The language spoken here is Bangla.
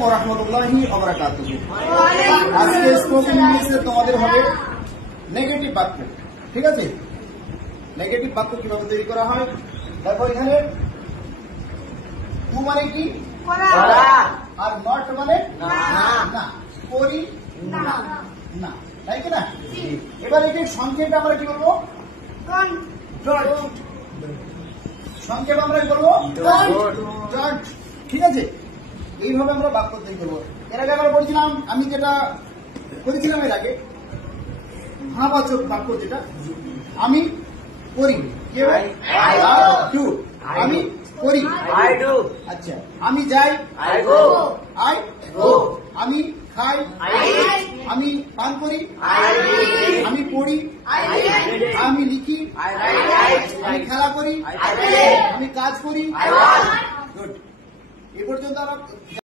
ওয়া রাহমাতুল্লাহি ওয়া বারাকাতুহু। আজকে স্পোকেন ইংলিশে তোমাদের হবে নেগেটিভ বাক্য। ঠিক আছে, নেগেটিভ বাক্য কিভাবে তৈরি করা হয় দেখো। এখানে টু মানে কি, আর নট মানে না, করি না, তাই কি না? এবার এটি সংক্ষেপে আমরা কি বলবো? সংক্ষেপে আমরা কি বলবো? ডোন্ট। ঠিক আছে, এইভাবে আমরা বাক্য তৈরি করবো। এর আগে আমরা বলছিলাম, আমি যেটা করেছিলাম এর আগে ভাবাচক বাক্য, যেটা আমি করি, আমি করি, আচ্ছা আমি যাই, আমি খাই, আমি পান করি, আমি পড়ি, আমি লিখি, আমি খেলা করি, আমি কাজ করি। গুড, এ পর্যন্ত আমরা